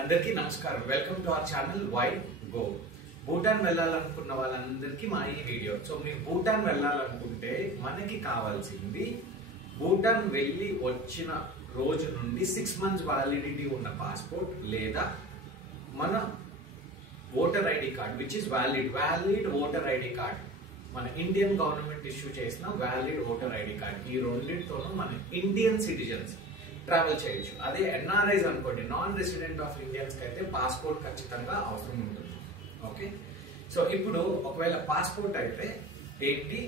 అందరికీ నమస్కారం. Welcome to our channel why go. Bhutan వెళ్ళాలనుకున్న వాళ్ళందరికీ మా ఈ వీడియో. సో మీరు భూటాన్ వెళ్ళాలనుకుంటే మనకి కావాల్సింది భూటాన్ వెళ్ళి వచ్చిన రోజు నుండి 6 months వ్యాలిడిటీ ఉన్న పాస్పోర్ట్ లేదా మన voter ID card which is valid voter ID card. మన ఇండియన్ గవర్నమెంట్ ఇష్యూ చేసిన వ్యాలిడ్ ఓటర్ ఐడి కార్డ్. ఈ రెండింటితోనూ మన ఇండియన్ సిటిజన్స్ ట్రావెల్ చేయొచ్చు. అదే ఎన్ఆర్ఐస్ అనుకోండి, నాన్ రెసిడెంట్ ఆఫ్ ఇండియన్స్ కి అయితే పాస్పోర్ట్ ఖచ్చితంగా అవసరం ఉంటుంది. ఓకే, సో ఇప్పుడు ఒకవేళ పాస్పోర్ట్ అయితే ఏంటి,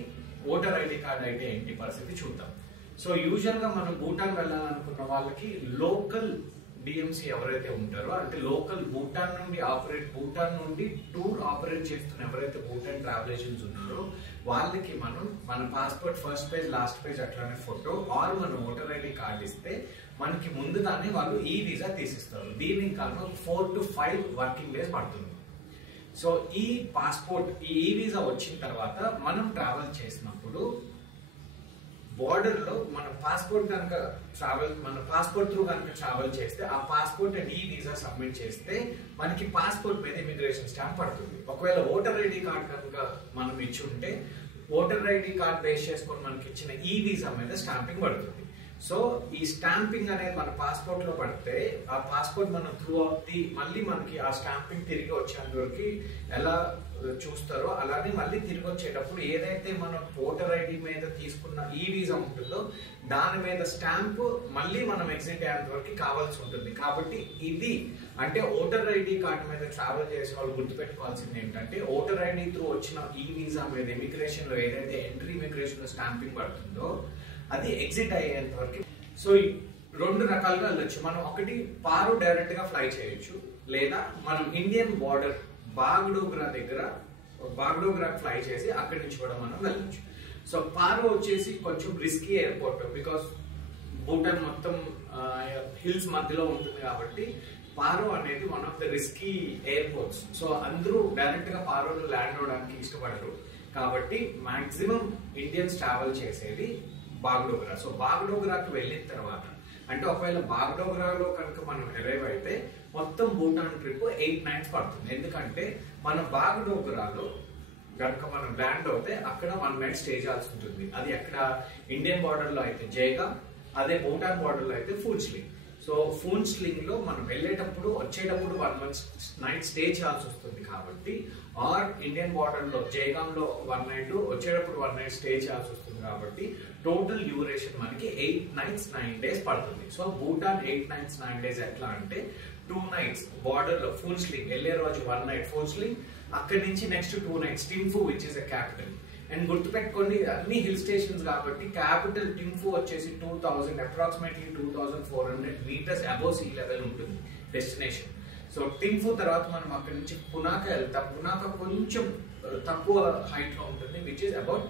ఓటర్ ఐడి కార్డ్ అయితే ఏంటి పరిస్థితి చూద్దాం. సో యూజువల్ గా మనం భూటాన్ వెళ్ళాలనుకున్న వాళ్ళకి లోకల్ డిఎంసీ ఎవరైతే ఉంటారో, అంటే లోకల్ భూటాన్ నుండి టూర్ ఆపరేట్ చేస్తున్న ఎవరైతే భూటాన్ ట్రావెల్ ఏజెంట్స్ ఉన్నారో వాళ్ళకి మనం మన passport first page last page అట్లానే ఫోటో ఆర్ మన ఓటర్ ఐడి కార్డ్ ఇస్తే మనకి ముందుగానే వాళ్ళు ఈ వీసా తీసిస్తారు. దీనికి కాను 4 to 5 వర్కింగ్ డేస్ పడుతుంది. సో ఈ పాస్పోర్ట్ ఈ వీసా వచ్చిన తర్వాత మనం ట్రావెల్ చేసినప్పుడు బోర్డర్ లో మన పాస్పోర్ట్ త్రూ కనుక ట్రావెల్ చేస్తే ఆ పాస్పోర్ట్ అండ్ ఈ వీసా సబ్మిట్ చేస్తే మనకి పాస్పోర్ట్ మీద ఇమిగ్రేషన్ స్టాంప్ పడుతుంది. ఒకవేళ ఓటర్ ఐడి కార్డ్ కనుక మనం ఇచ్చి ఉంటే ఓటర్ ఐడి కార్డ్ బేస్ చేసుకొని మనకి ఇచ్చిన ఈ వీసా మీద స్టాంపింగ్ పడుతుంది. సో ఈ స్టాంపింగ్ అనేది మన పాస్పోర్ట్ లో పడితే ఆ పాస్పోర్ట్ మనం త్రూ అవుట్ మళ్ళీ మనకి ఆ స్టాంపింగ్ తిరిగి వచ్చేంత వరకు ఎలా చూస్తారో అలానే మళ్ళీ తిరిగి వచ్చేటప్పుడు ఏదైతే మనం ఓటర్ ఐడి మీద తీసుకున్న ఈ వీసా ఉంటుందో దాని మీద స్టాంప్ మళ్ళీ మనం ఎగ్జిట్ అయ్యేంత వరకు కావాల్సి ఉంటుంది. కాబట్టి ఇది అంటే ఓటర్ ఐడి కార్డ్ మీద ట్రావెల్ చేసే వాళ్ళు గుర్తుపెట్టుకోవాల్సింది ఏంటంటే ఒకటి ఐడి త్రూ వచ్చిన ఈ వీసా మీద ఇమిగ్రేషన్ లో ఏదైతే ఎంట్రీ ఇమిగ్రేషన్ లో స్టాంపింగ్ పడుతుందో అది ఎగ్జిట్ అయ్యేంత వరకు. సో రెండు రకాలుగా వెళ్ళొచ్చు. మనం ఒకటి పారో డైరెక్ట్ గా ఫ్లై చేయొచ్చు, లేదా మనం ఇండియన్ బార్డర్ బాగ్డోగ్రా ఫ్లై చేసి అక్కడి నుంచి కూడా మనం వెళ్ళొచ్చు. సో పారో వచ్చేసి కొంచెం రిస్కీ ఎయిర్పోర్ట్, బికాస్ భూటాన్ మొత్తం హిల్స్ మధ్యలో ఉంటుంది కాబట్టి పారో అనేది one of the risky airports. So అందరూ డైరెక్ట్ గా పారోలో ల్యాండ్ అవడానికి ఇష్టపడరు. కాబట్టి మాక్సిమం ఇండియన్స్ ట్రావెల్ చేసేది బాగ్డోగ్రా. సో బాగ్డోగ్రాకి వెళ్ళిన తర్వాత అంటే ఒకవేళ బాగ్డోగ్రాలో కనుక మనం అరైవ్ అయితే మొత్తం భూటాన్ ట్రిప్ 8 nights పడుతుంది. ఎందుకంటే మన బాగ్డోగ్రాలో కనుక మనం ల్యాండ్ అవుతే అక్కడ 1 night స్టే చేయాల్సి ఉంటుంది. అది అక్కడ ఇండియన్ బార్డర్ లో అయితే జైగామ్, అదే భూటాన్ బార్డర్ లో అయితే ఫూన్చ్లింగ్. సో ఫూన్చ్లింగ్ లో మనం వెళ్ళేటప్పుడు వచ్చేటప్పుడు 1 night స్టే చేయాల్సి వస్తుంది. కాబట్టి ఆర్ ఇండియన్ బార్డర్ లో జైగామ్ లో 1 night వచ్చేటప్పుడు 1 night స్టే చేయాల్సి వస్తుంది. కాబట్టి టోటల్ డ్యూరేషన్ మనకి 8 nights 9 days పడుతుంది. సో భూటాన్ 8 nights 9 days ఎట్లా అంటే 2 nights బార్డర్ లో ఫూన్చ్లింగ్ వెళ్ళే రోజు 1 night ఫూన్చ్లింగ్, అక్కడి నుంచి next 2 nights Thimphu which is a capital. And గుర్తుపెట్టుకోండి అన్ని హిల్ స్టేషన్స్ కాబట్టి క్యాపిటల్ టింఫు వచ్చేసి approximately 2400 meters above sea level ఉంటుంది డెస్టినేషన్. సో టింఫు తర్వాత మనం అక్కడి నుంచి పునాక వెళ్తాం. పునాక కొంచెం తక్కువ హైట్ లో ఉంటుంది which is about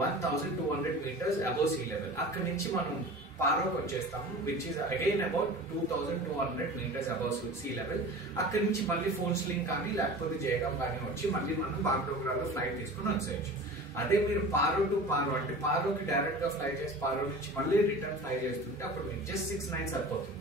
1200 meters above sea level. అక్కడి నుంచి మనం పారోకి వచ్చేస్తాము which is again about 2200 meters above sea level. అక్కడి నుంచి మళ్ళీ ఫూన్చ్లింగ్ కానీ లేకపోతే జైగామ్ కానీ వచ్చి మళ్ళీ మనం బాగ్డోగ్రాలో ఫ్లైట్ తీసుకుని వచ్చేయచ్చు. అదే మీరు పారో టు పారో అంటే పారోకి డైరెక్ట్ గా ఫ్లై చేసి పారో నుంచి మళ్ళీ రిటర్న్ ఫ్లై చేస్తుంటే అప్పుడు మీకు జస్ట్ 6 nights సరిపోతుంది.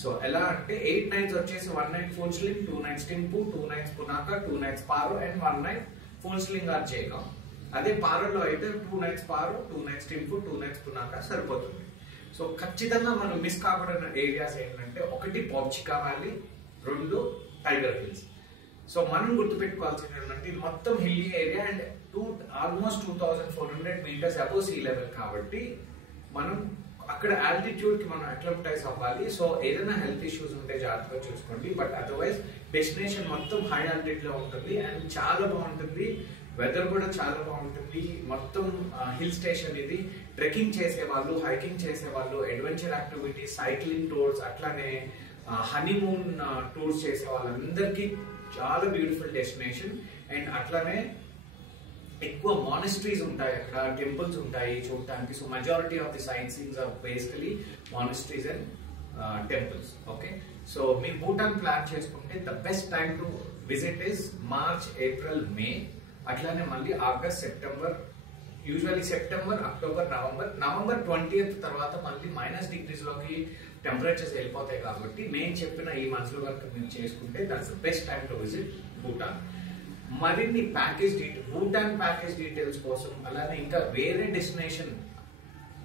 సో ఎలా అంటే 8 nights వచ్చేసి 1 night Phuentsholing, 2 nights Thimphu, 2 nights Punakha, 2 nights Paro and 1 night Phuentsholing or Jaigaon. అదే పారోలో అయితే 2 nights Paro, 2 nights Thimphu, 2 nights పునాక సరిపోతుంది. సో ఖచ్చితంగా మనం మిస్ కాకూడని ఏరియాస్ ఏంటంటే ఒకటి పాప్చికా వ్యాలీ, 2 టైగర్ హిల్స్. సో మనం గుర్తుపెట్టుకోవాల్సింది ఏంటంటే ఇది మొత్తం hilly area and almost 2400 meters above sea level కాబట్టి మనం అక్కడ ఆల్టిట్యూడ్ కి మనం అక్లమటైజ్ అవ్వాలి. సో ఏదైనా హెల్త్ ఇష్యూస్ ఉంటే జాగ్రత్తగా చూసుకోండి. బట్ అదర్వైజ్ డెస్టినేషన్ మొత్తం హై ఆల్టిట్యూడ్ లో ఉంటుంది అండ్ చాలా బాగుంటుంది. వెదర్ కూడా చాలా బాగుంటుంది. మొత్తం హిల్ స్టేషన్ ఇది. ట్రెక్కింగ్ చేసేవాళ్ళు, హైకింగ్ చేసేవాళ్ళు, అడ్వెంచర్ యాక్టివిటీస్, సైక్లింగ్ టూర్స్, అట్లానే హనీమూన్ టూర్స్ చేసే వాళ్ళందరికీ చాలా బ్యూటిఫుల్ డెస్టినేషన్. అండ్ అట్లానే ఎక్కువ మానిస్ట్రీస్ ఉంటాయి, అక్కడ టెంపుల్స్ ఉంటాయి చూడటానికి. So majority of the sight scenes are basically monasteries and temples. Okay, so మీరు భూటాన్ ప్లాన్ చేసుకుంటే the best time to visit is March, April, May. అట్లానే మళ్ళీ August, September, usually September, October, November 20th తర్వాత మళ్ళీ -degrees లోకి temperatures వెళ్ళిపోతాయి కాబట్టి నేను చెప్పిన ఈ మంత్స్లో కనుక మీరు చేసుకుంటే that's the best time to visit Bhutan. మరిన్ని భూటాన్ ప్యాకేజ్ డీటెయిల్స్ కోసం, అలానే ఇంకా వేరే డెస్టినేషన్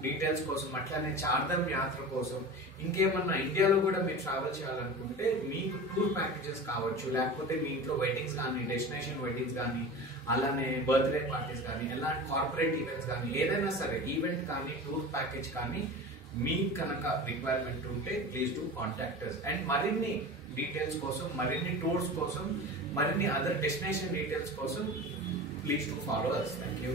డీటెయిల్స్ కోసం, అట్లానే చార్ధామ్ యాత్ర కోసం, ఇంకేమన్నా ఇండియాలో కూడా మీరు ట్రావెల్ చేయాలనుకుంటే మీకు టూర్ ప్యాకేజెస్ కావచ్చు, లేకపోతే మీ ఇంట్లో వెడ్డింగ్స్ కానీ, డెస్టినేషన్ వెడ్డింగ్స్ కానీ, అలానే బర్త్డే పార్టీస్ కానీ, ఎలాంటి కార్పొరేట్ ఈవెంట్స్ కానీ, ఏదైనా సరే ఈవెంట్ కానీ, టూర్ ప్యాకేజ్ కానీ మీకు కనుక రిక్వైర్మెంట్ ఉంటే please do contact us. And మరిన్ని డీటెయిల్స్ కోసం, మరిన్ని టూర్స్ కోసం, మరిన్ని అదర్ డెస్టినేషన్ డీటెయిల్స్ కోసం please do follow us. Thank you.